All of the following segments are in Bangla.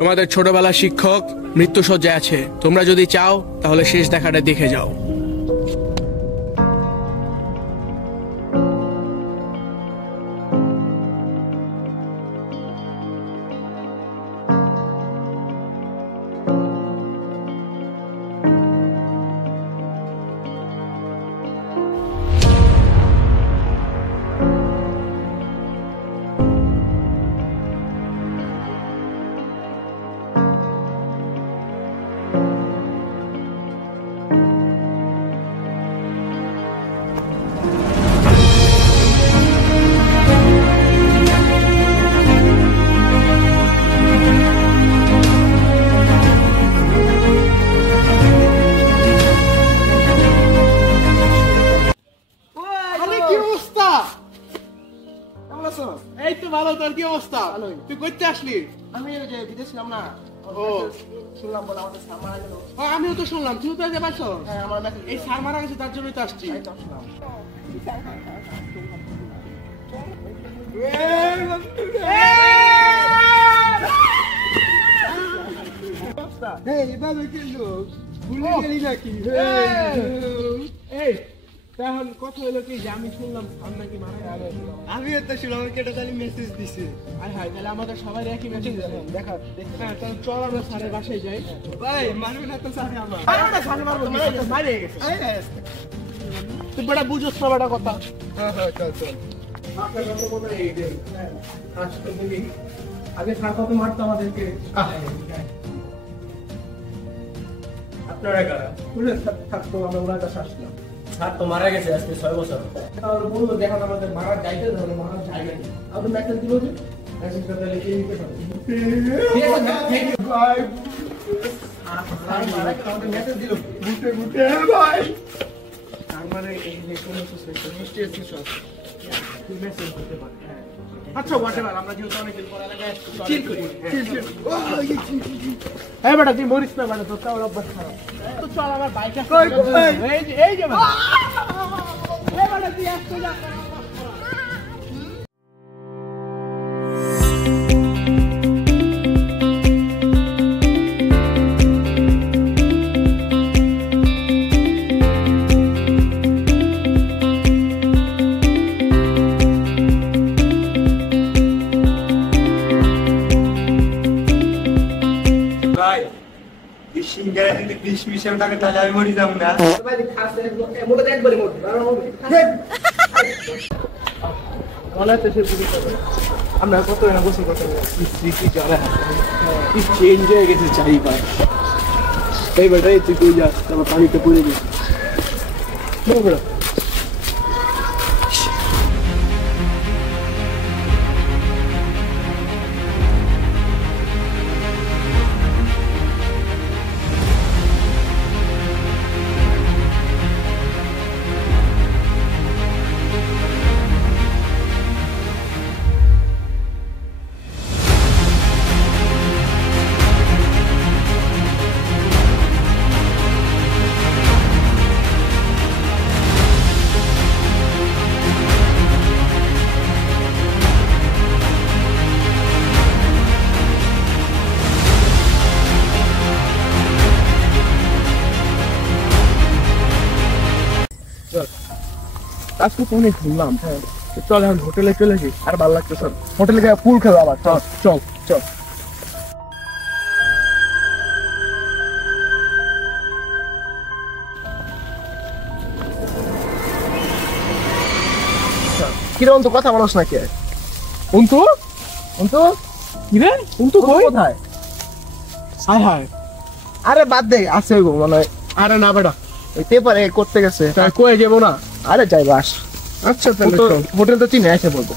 তোমাদের ছোটবেলার শিক্ষক মৃত্যুশয্যায় আছে, তোমরা যদি চাও তাহলে শেষ দেখাটা দেখে যাও। এই তো ভালো, তোর কি অবস্থা? তুই করতে আসলি? আমি ওই যে বিদেশ ছিলাম না, শুনলাম বলে আমাদের স্যার মারা গেল। আমিও তো শুনলাম, তুই তো যে পাইছ। হ্যাঁ, আমার এই স্যার মারা গেছে, তার জন্যই তো আসছি। এখন কথা হলো কি যে আমি শুনলাম স্যার নাকি মারা গেল। আমি তো শুনলাম কেটে খালি মেসেজ দিছে। আয় হায়, তাহলে আমাদের সবাই একই মেসেজ দেখা দেখতে। তাহলে চল আমরা স্যারের বাসায় যাই। ভাই মারবে না তো স্যার আমার। আমরা স্যার মারবো, মারে গেছে। তুই বেটা বুঝছ না বেটা কথা। হ্যাঁ হ্যাঁ, চল চল। আগে স্যার কত মারতো আমাদেরকে। আপনারা কারা? থাকতো, আমরা ওনার কাছে আসলাম। স্যার তো মারা গেছে আজকে 6 বছর। তাহলে বললো দেখান আমাদের মারার জায়গা, ধরো মারার জায়গা নেই। আপনার মেসেজ দিল যে মেসেজটা তাহলে কে নিতে পারবে? ভাই আমাদের মেসেজ দিল বুঝতে বুঝতে ভাই। তার মানে এই যে কোনো কিছু মিস্টেক কিছু আছে, তুই মেসেজ করতে পারবি। আচ্ছা হোয়াটএভার, আমরা যেহেতু অনেকদিন পর এলাকায় চিল করি। হ্যাঁ বেটা, তুই মরিস না বেটা, তোর কাউর অভ্যাস খারাপ। তো চল আমার বাইকে এই যে বেটা, তুই আসতে যা। ভাই এই সিঙ্গারা যদি 20 মিশাম টাকা তাহলে আমি মরি যাব না। ভাই খাসে মোটা একবারে মোটা আর মনে হচ্ছে সে বুঝে যাবে। আমরা কত না বসে কথা স্মৃতি চলে, কি চেঞ্জ হয়ে গেছে চারিপাশ। এই বেটা তুই কই যাস? তারপর পানিতে পড়ে দিস। আজকে তো অনেক ঘুরলাম। চল এখন হোটেলে চলে যাই, আর ভালো লাগতেছে। হোটেলে গিয়ে পুল খেলো আবার। চল চল চল। কিরকম তো কথা বলছ নাকি? অন্তু অন্তু কি রে? অন্তু কোথায়? হায় হায়, আরে বাদ দে, আছে গো মনে হয়। আরে না বেটা, ওই পেপারে করতে গেছে। তাই কয়ে যাবো না। আরে যাই বাস। আচ্ছা তাহলে হোটেল তো চিনে, এসে বলবো।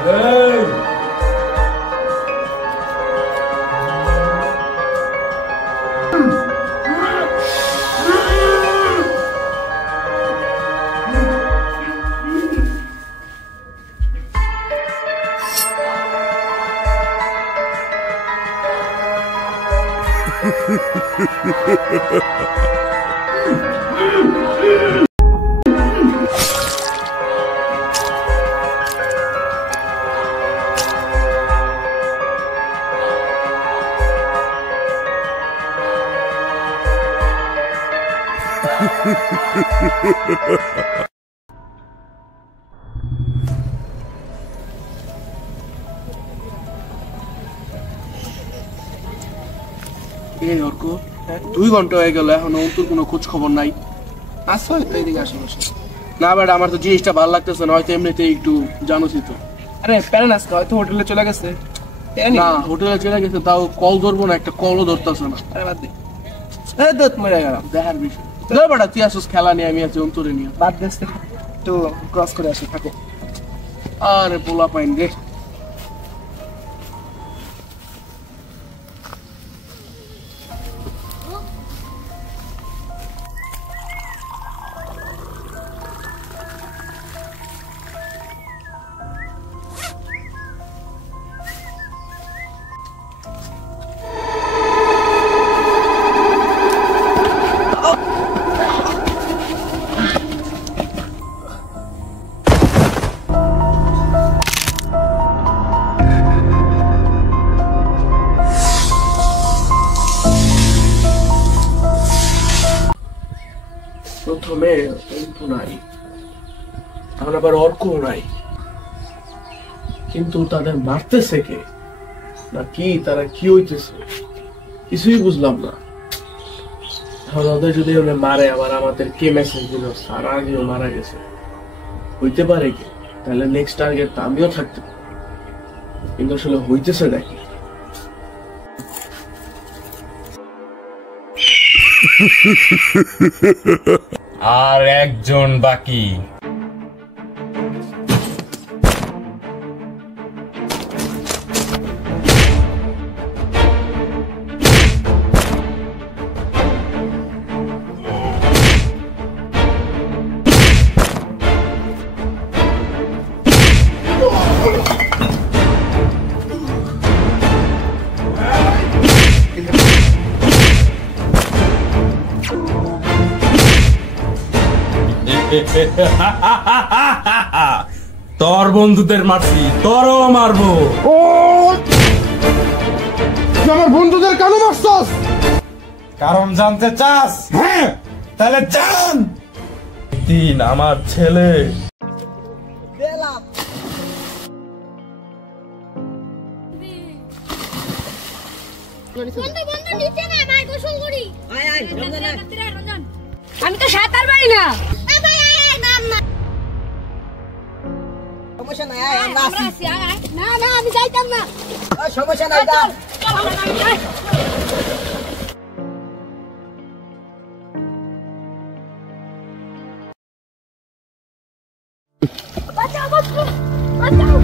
এই অর্ক 2 ঘন্টা হয়ে গেল এখনো অন্তর কোনো খোঁজ খবর নাই। আসো এদিকে আশেপাশে। না বেটা আমার তো জিনিসটা ভালো লাগতেছে না, হয়তো এমনিতে একটু জানোসই তো। আরে প্যারানাস হয়তো হোটেলে চলে গেছে। না হোটেলে চলে গেছে, তাও কল ধরবো না, একটা কলও ধরতেছে না। আরে বাদ দে, এই দত মরে গেলাম। দেখার বিষয় না বেটা, তুই আসছিস খেলা নিয়ে, আমি আছি অন্তরে নিয়ে। বাদ দে, একটু ক্রস করে আসি থাকো। আরে পোলা পাইন রে। প্রথমে অন্তু নাই, এখন আবার অর্ক নাই, কিন্তু তাদের মারতেছে কে না কি, তারা কি হইতেছে কিছুই বুঝলাম না। এখন ওদের যদি মারে, আবার আমাদের কে মেসেজ দিল সারা আগেও মারা গেছে, হইতে পারে কি, তাহলে নেক্সট টার্গেট আমিও থাকতে পারি, কিন্তু আসলে হইতেছে নাকি। আর একজন বাকি। তোর বন্ধুদের মারছি, তোরও মারবো। আমার বন্ধুদের কেন মারছস? কারণ জানতে চাস? হ্যাঁ, তাহলে জান। দিন আমার ছেলে আমি তো সাঁতার পারি না। সমস্যা নাই, আমরা আছি। না না আমি যাইতাম না। সমস্যা নাই, দাও। বাঁচাও বাঁচাও বাঁচাও।